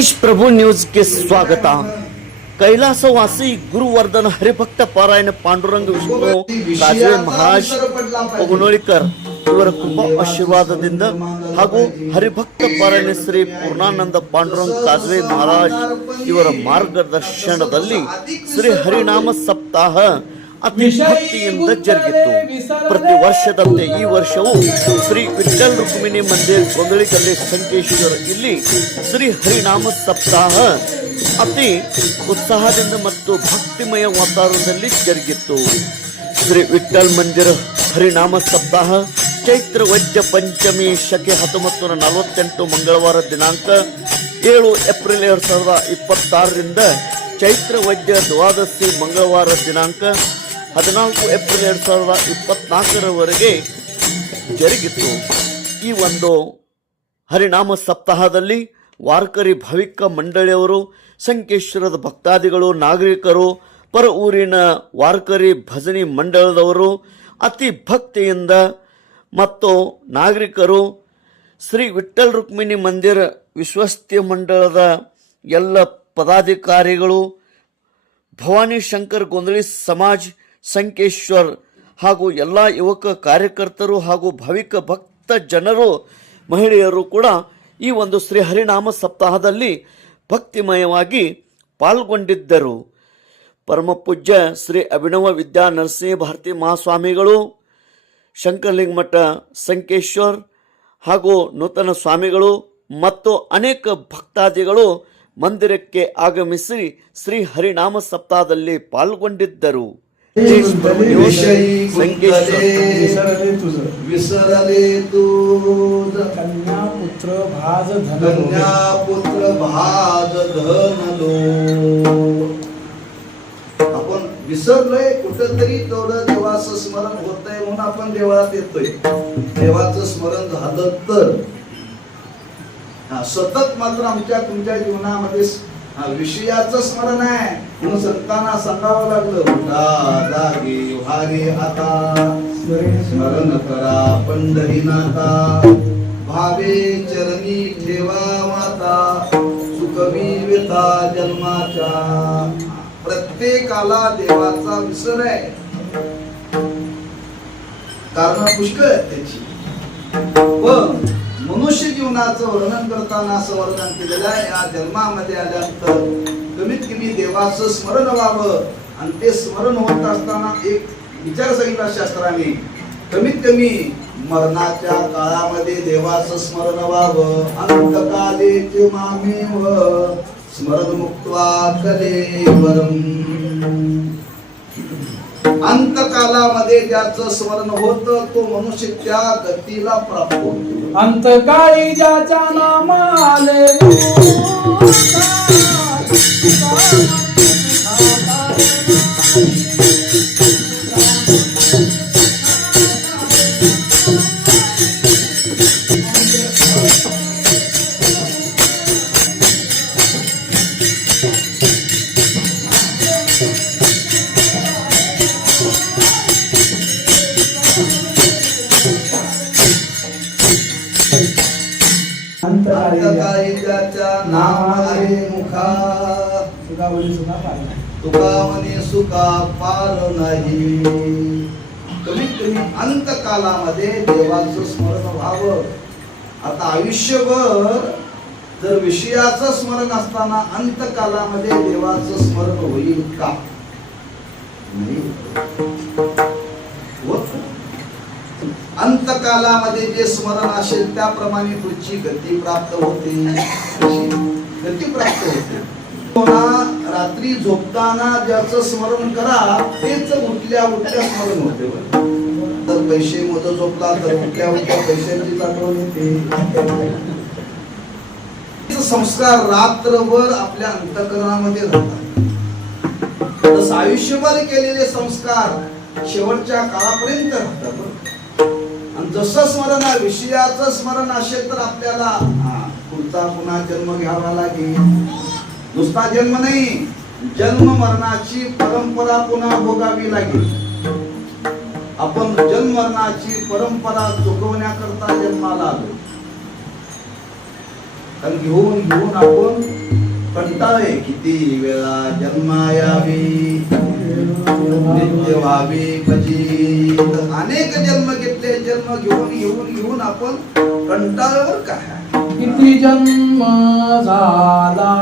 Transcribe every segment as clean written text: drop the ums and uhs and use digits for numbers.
देश प्रभु न्यूज ಗೆ ಸ್ವಾಗತ. ಕೈಲಾಸವಾಸಿ ಗುರುವರ್ಧನ ಹರಿಭಕ್ತ ಪಾರಾಯಣ ಪಾಂಡುರಂಗ ವಿಷ್ಣು ಕಾಜೆ ಮಹಾರಾಜ್ ಪಗುನೋಳಿಕರ್ ಇವರ ಕೃಪಾ ಆಶೀರ್ವಾದದಿಂದ ಹಾಗೂ ಹರಿಭಕ್ತ ಪಾರಾಯಣ ಶ್ರೀ ಪೂರ್ಣಾನಂದ ಪಾಂಡುರಂಗ ಕಾಜೆ ಮಹಾರಾಜ್ ಇವರ ಮಾರ್ಗದರ್ಶನದಲ್ಲಿ ಶ್ರೀ ಹರಿನಾಮ ಸಪ್ತಾಹ ಅತಿ ಭಕ್ತಿಯಿಂದ ಜರುಗಿತು. ಪ್ರತಿ ವರ್ಷದಂತೆ ಈ ವರ್ಷವೂ ಶ್ರೀ ವಿಠ್ಠಲ್ ರುಕ್ಮಿಣಿ ಮಂದಿರ್ ಗೊಂದಳಿಕಲ್ಲಿ ಸಂಕೇಶ್ವರ ಇಲ್ಲಿ ಶ್ರೀ ಹರಿನಾಮ ಸಪ್ತಾಹ ಅತಿ ಉತ್ಸಾಹದಿಂದ ಮತ್ತು ಭಕ್ತಿಮಯ ವಾತಾವರಣದಲ್ಲಿ ಜರುಗಿತ್ತು. ಶ್ರೀ ವಿಠ್ಠಲ್ ಮಂದಿರ ಹರಿನಾಮ ಸಪ್ತಾಹ ಚೈತ್ರ ವೈದ್ಯ ಪಂಚಮಿ ಶಕೆ 1948 ಮಂಗಳವಾರ ದಿನಾಂಕ 7 ಏಪ್ರಿಲ್ 2026ರಿಂದ ಚೈತ್ರ ವೈದ್ಯ ದ್ವಾದಶಿ ಮಂಗಳವಾರ ದಿನಾಂಕ 14 ಏಪ್ರಿಲ್ 2024ರವರೆಗೆ ಜರುಗಿತು. ಈ ಒಂದು ಹರಿನಾಮ ಸಪ್ತಾಹದಲ್ಲಿ ವಾರ್ಕರಿ ಭಾವಿಕ ಮಂಡಳಿಯವರು, ಸಂಕೇಶ್ವರದ ಭಕ್ತಾದಿಗಳು, ನಾಗರಿಕರು, ಪರ ಊರಿನ ವಾರ್ಕರಿ ಭಜನಿ ಮಂಡಳದವರು ಅತಿ ಭಕ್ತಿಯಿಂದ ಮತ್ತು ನಾಗರಿಕರು, ಶ್ರೀ ವಿಠ್ಠಲ್ ರುಕ್ಮಿಣಿ ಮಂದಿರ ವಿಶ್ವಸ್ತ ಮಂಡಳದ ಎಲ್ಲ ಪದಾಧಿಕಾರಿಗಳು, ಭವಾನಿ ಶಂಕರ್ ಗೊಂದಳಿ ಸಮಾಜ್ ಸಂಕೇಶ್ವರ್ ಹಾಗೂ ಎಲ್ಲ ಯುವಕ ಕಾರ್ಯಕರ್ತರು ಹಾಗೂ ಭಾವಿಕ ಭಕ್ತ ಜನರು, ಮಹಿಳೆಯರು ಕೂಡ ಈ ಒಂದು ಶ್ರೀ ಹರಿನಾಮ ಸಪ್ತಾಹದಲ್ಲಿ ಭಕ್ತಿಮಯವಾಗಿ ಪಾಲ್ಗೊಂಡಿದ್ದರು. ಪರಮ ಪೂಜ್ಯ ಶ್ರೀ ಅಭಿನವ ವಿದ್ಯಾ ನರಸಿಂಹ ಭಾರತಿ ಮಹಾಸ್ವಾಮಿಗಳು, ಶಂಕರಲಿಂಗ ಮಠ ಸಂಕೇಶ್ವರ್ ಹಾಗೂ ನೂತನ ಸ್ವಾಮಿಗಳು ಮತ್ತು ಅನೇಕ ಭಕ್ತಾದಿಗಳು ಮಂದಿರಕ್ಕೆ ಆಗಮಿಸಿ ಶ್ರೀ ಹರಿನಾಮ ಸಪ್ತಾಹದಲ್ಲಿ ಪಾಲ್ಗೊಂಡಿದ್ದರು. विसरले तुझ कन्या पुत्र भाज धनलो. आपण विसरलोय कुठंतरी, तेवढं देवाचं स्मरण होतंय म्हणून आपण देवळात येतोय. देवाचं स्मरण झालं तर सतत मात्र आमच्या तुमच्या जीवनामध्ये विषयाचं स्मरण आहे म्हणून संतांना सांगावं लागलं, जागे भागे आता स्मरण करा पंढरीनाथा, भावे चरणी ठेवा माता, सुखवी व्यथा जन्माच्या. प्रत्येकाला देवाचा विसर आहे, कारण पुष्कळ त्याची. पण मनुष्य जीवनाचं वर्णन करताना असं वर्णन केलेलं आहे, या जन्मामध्ये आल्यानंतर कमीत कमी देवाचं स्मरण व्हावं. आणि ते स्मरण होत असताना एक विचार सांगितला शास्त्राने, कमीत कमी मरणाच्या काळामध्ये देवाचं स्मरण व्हावं. अंतकालेचे मामेव स्मरण मुक्त्वा कलेवरम. अंतकालामध्ये ज्याचं स्मरण होतं तो मनुष्य त्या गतीला प्राप्त होतो. अंतकाळी ज्याच्या नामाले अंतकाळी ज्याच्या नामाले मुखा तुका म्हणे सुखा पार नाही. कमीत कमी अंतकालामध्ये देवाचं स्मरण व्हावं. आता आयुष्यभर जर विषयाचं स्मरण असताना अंतकालामध्ये देवाचं स्मरण होईल का? नाही होत. अंतकालामध्ये जे स्मरण असेल त्याप्रमाणे पुढची गती प्राप्त होते. गती प्राप्त होते. रात्री झोपताना ज्याचं स्मरण करा तेच उठल्या उठल्या स्मरण होते. तर पैसे मोज झोपला तर उठल्या उठल्या पैशांची आठवण येते. संस्कार रात्रभर आपल्या अंतःकरणामध्ये राहतात. तसं आयुष्यभर केलेले संस्कार शेवटच्या काळापर्यंत राहतात. जसं स्मरण आहे, विषयाचं स्मरण असेल तर आपल्याला पुढचा पुन्हा जन्म घ्यावा लागेल. नुसता जन्म नाही, जन्म मरणाची परंपरा पुन्हा भोगावी लागेल. आपण जन्म मरणाची परंपरा चुकवण्याकरता जन्माला आलो. घेऊन आपण कंटाळे किती वेळा जन्मायावी नित्य व्हावी भजी. अनेक जन्म घेतले, जन्म घेऊन आपण कंटाळवर काय किती जन्म झाला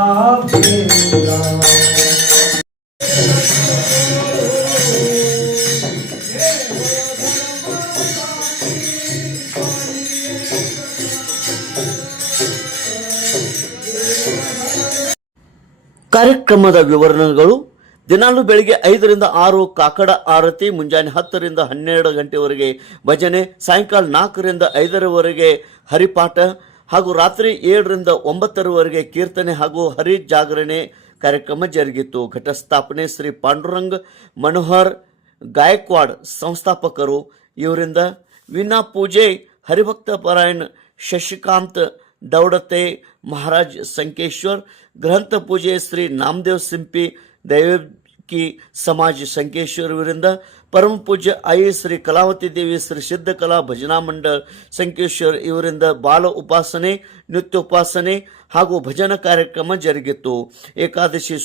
गेला. ಕಾರ್ಯಕ್ರಮದ ವಿವರಣೆಗಳು ದಿನಾಲು ಬೆಳಿಗ್ಗೆ 5 ರಿಂದ 6 ಕಾಕಡ ಆರತಿ, ಮುಂಜಾನೆ 10 ರಿಂದ 12 ಗಂಟೆವರೆಗೆ ಭಜನೆ, ಸಾಯಂಕಾಲ 4 ರಿಂದ 5 ಹರಿಪಾಠ ಹಾಗೂ ರಾತ್ರಿ 7 ರಿಂದ 9 ಕೀರ್ತನೆ ಹಾಗೂ ಹರಿ ಜಾಗರಣೆ ಕಾರ್ಯಕ್ರಮ ಜರುಗಿತು. ಘಟಸ್ಥಾಪನೆ ಶ್ರೀ ಪಾಂಡುರಂಗ್ ಮನೋಹರ್ ಗಾಯಕ್ವಾಡ್ ಸಂಸ್ಥಾಪಕರು. ಇವರಿಂದ ವೀಣಾ ಪೂಜೆ ಹರಿಭಕ್ತ ಪಾರಾಯಣ ಶಶಿಕಾಂತ್ ದೌಡತೆ ಮಹಾರಾಜ್ ಸಂಕೇಶ್ವರ್. ಗ್ರಂಥ ಪೂಜೆ ಶ್ರೀ ನಾಮದೇವ್ ಸಿಂಪಿ ದೈವಕಿ ಸಮಾಜ್ ಸಂಕೇಶ್ವರ್ ಇವರಿಂದ. ಪರಮ ಪೂಜ್ಯ ಶ್ರೀ ಕಲಾವತಿ ದೇವಿ ಶ್ರೀ ಸಿದ್ಧ ಕಲಾ ಭಜನಾ ಮಂಡಳ ಸಂಕೇಶ್ವರ್ ಇವರಿಂದ ಬಾಲ ಉಪಾಸನೆ, ನೃತ್ಯ ಉಪಾಸನೆ ಹಾಗೂ ಭಜನಾ ಕಾರ್ಯಕ್ರಮ ಜರುಗಿತು. ಏಕಾದಶಿ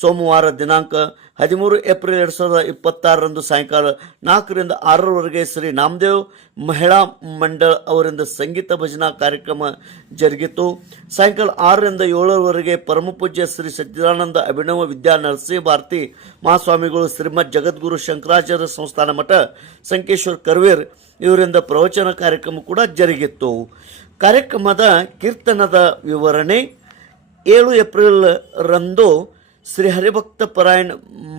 ಸೋಮವಾರ ದಿನಾಂಕ 13 ಏಪ್ರಿಲ್ 2026 ಸಾಯಂಕಾಲ 4 ರಿಂದ 6 ಶ್ರೀ ನಾಮದೇವ್ ಮಹಿಳಾ ಮಂಡಳ ಅವರಿಂದ ಸಂಗೀತ ಭಜನಾ ಕಾರ್ಯಕ್ರಮ ಜರುಗಿತು. ಸಾಯಂಕಾಲ 6 ರಿಂದ 7 ಪರಮ ಪೂಜ್ಯ ಶ್ರೀ ಸಚ್ಚಿದಾನಂದ ಅಭಿನವ ವಿದ್ಯಾ ನರಸಿಂಹ ಭಾರತಿ ಮಹಾಸ್ವಾಮಿಗಳು ಶ್ರೀಮದ್ ಜಗದ್ಗುರು ಶಂಕರಾಚಾರ್ಯ ಸಂಸ್ಥಾನ ಮಠ ಸಂಕೇಶ್ವರ್ ಕರ್ವೇರ್ ಇವರಿಂದ ಪ್ರವಚನ ಕಾರ್ಯಕ್ರಮ ಕೂಡ ಜರುಗಿತ್ತು. ಕಾರ್ಯಕ್ರಮದ ಕೀರ್ತನದ ವಿವರಣೆ 7 ಏಪ್ರಿಲ್ ರಂದು ಶ್ರೀ ಹರಿಭಕ್ತ ಪರಾಯಣ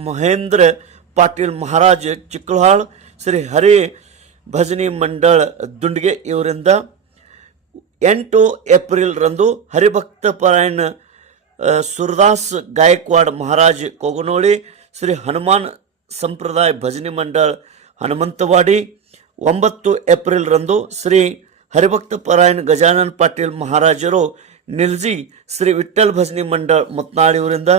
ಮಹೇಂದ್ರ ಪಾಟೀಲ್ ಮಹಾರಾಜ್ ಚಿಕ್ಕಳಹಾಳ್, ಶ್ರೀ ಹರಿ ಭಜನಿ ಮಂಡಳ ದುಂಡ್ಗೆ ಇವರಿಂದ. 8 ಏಪ್ರಿಲ್ ರಂದು ಹರಿಭಕ್ತ ಪರಾಯಣ ಸುರದಾಸ್ ಗಾಯಕ್ವಾಡ್ ಮಹಾರಾಜ್ ಕೊಗನೋಳಿ, ಶ್ರೀ ಹನುಮಾನ್ ಸಂಪ್ರದಾಯ ಭಜನಿ ಮಂಡಳ ಹನುಮಂತವಾಡಿ. 9 ಏಪ್ರಿಲ್ ರಂದು ಶ್ರೀ ಹರಿಭಕ್ತ ಪರಾಯಣ ಗಜಾನನ್ ಪಾಟೀಲ್ ಮಹಾರಾಜರು ನಿಲ್ಜಿ, ಶ್ರೀ ವಿಠ್ಠಲ್ ಭಜನಿ ಮಂಡಳ ಮುತ್ನಾಳ್ ಇವರಿಂದ.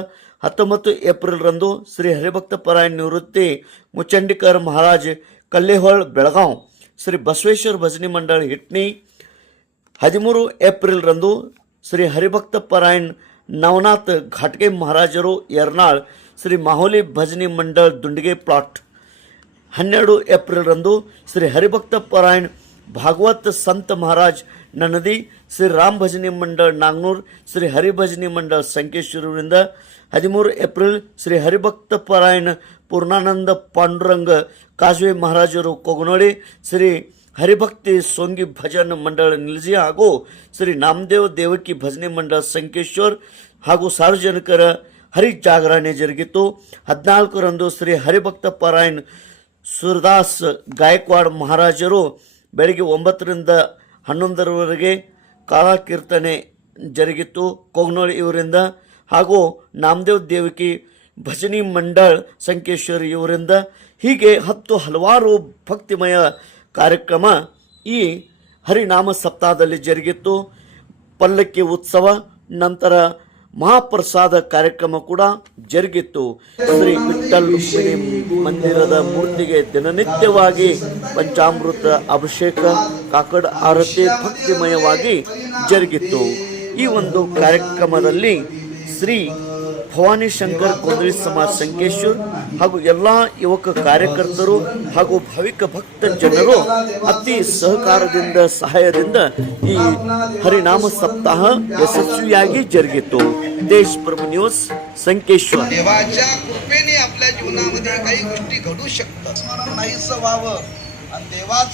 19 ಏಪ್ರಿಲ್ ರಂದು ಶ್ರೀ ಹರಿಭಕ್ತ ಪರಾಯಣ ನಿವೃತ್ತಿ ಮುಚಂಡಿಕರ್ ಮಹಾರಾಜ್ ಕಲ್ಲೇಹೊಳ್ ಬೆಳಗಾವ್, ಶ್ರೀ ಬಸವೇಶ್ವರ ಭಜನಿ ಮಂಡಳ ಹಿಟ್ನಿ. 13 ಏಪ್ರಿಲ್ ರಂದು ಶ್ರೀ ಹರಿಭಕ್ತ ಪರಾಯಣ ನವನಾಥ್ ಘಾಟ್ಗೆ ಮಹಾರಾಜರು ಯರ್ನಾಳ್, ಶ್ರೀ ಮಾಹುಲಿ ಭಜನಿ ಮಂಡಳ ದುಂಡಿಗೆ ಪ್ಲಾಟ್. 12 ಏಪ್ರಿಲ್ ರಂದು ಶ್ರೀ ಹರಿಭಕ್ತ ಪರಾಯಣ ಭಾಗವತ್ ಸಂತ ಮಹಾರಾಜ್ ನನ್ನದಿ, ಶ್ರೀ ರಾಮ್ ಭಜನಿ ಮಂಡಳ ನಾಗ್ನೂರ್, ಶ್ರೀ ಹರಿ ಭಜನಿ ಮಂಡಳ ಸಂಕೇಶ್ವರರಿಂದ. 13 ಏಪ್ರಿಲ್ ಶ್ರೀ ಹರಿಭಕ್ತ ಪರಾಯಣ ಪೂರ್ಣಾನಂದ ಪಾಂಡುರಂಗ ಕಾಜುವೆ ಮಹಾರಾಜರು ಕೊಗನೋಳಿ, ಶ್ರೀ ಹರಿಭಕ್ತಿ ಸೋಂಗಿ ಭಜನ್ ಮಂಡಳ ನಿಲ್ಜಿ ಹಾಗೂ ಶ್ರೀ ನಾಮದೇವ್ ದೇವಕಿ ಭಜನಿ ಮಂಡಳ ಸಂಕೇಶ್ವರ್ ಹಾಗೂ ಸಾರ್ವಜನಿಕರ ಹರಿ ಜಾಗರಣೆ ಜರುಗಿತು. 14 ರಂದು ಶ್ರೀ ಹರಿಭಕ್ತ ಪರಾಯಣ ಸುರದಾಸ್ ಗಾಯಕ್ವಾಡ್ ಮಹಾರಾಜರು ಬೆಳಗ್ಗೆ 9 ರಿಂದ 11 ಕಾಲಾ ಕೀರ್ತನೆ ಜರುಗಿತು ಕೊಗ್ನೋಳಿ ಇವರಿಂದ ಹಾಗೂ ನಾಮದೇವ್ ದೇವಕಿ ಭಜನಿ ಮಂಡಳ ಸಂಕೇಶ್ವರ್ ಇವರಿಂದ. ಹೀಗೆ ಹಲವಾರು ಭಕ್ತಿಮಯ ಕಾರ್ಯಕ್ರಮ ಈ ಹರಿನಾಮ ಸಪ್ತಾಹದಲ್ಲಿ ಜರುಗಿತ್ತು. ಪಲ್ಲಕ್ಕಿ ಉತ್ಸವ ನಂತರ ಮಹಾಪ್ರಸಾದ ಕಾರ್ಯಕ್ರಮ ಕೂಡ ಜರುಗಿತ್ತು. ಶ್ರೀ ವಿಠ್ಠಲ್ ರುಕ್ಮಿಣಿ ಮಂದಿರದ ಮೂರ್ತಿಗೆ ದಿನನಿತ್ಯವಾಗಿ ಪಂಚಾಮೃತ ಅಭಿಷೇಕ, ಕಾಕಡ ಆರತಿ ಭಕ್ತಿಮಯವಾಗಿ ಜರುಗಿತ್ತು. ಈ ಒಂದು ಕಾರ್ಯಕ್ರಮದಲ್ಲಿ ಶ್ರೀ ಭವಾನಿ ಶಂಕರ್ ಕೊಂದ್ರಿ ಸಮಾಜ ಸಂಕೇಶ್ವರ್ ಹಾಗೂ ಎಲ್ಲ ಯುವಕ ಕಾರ್ಯಕರ್ತರು ಹಾಗೂ ಭಾವಿಕ ಭಕ್ತ ಜನರು ಅತಿ ಸಹಕಾರದಿಂದ ಸಹಾಯದಿಂದ ಈ ಹರಿನಾಮ ಸಪ್ತಾಹ ಯಶಸ್ವಿಯಾಗಿ ಜರುಗಿತು. देश प्रभू न्यूज संकेश्वर. देवाच्या कृपेने आपल्या जीवनामध्ये काही गोष्टी घडू शकतात. स्मरण नाहीसं व्हावं आणि देवाचं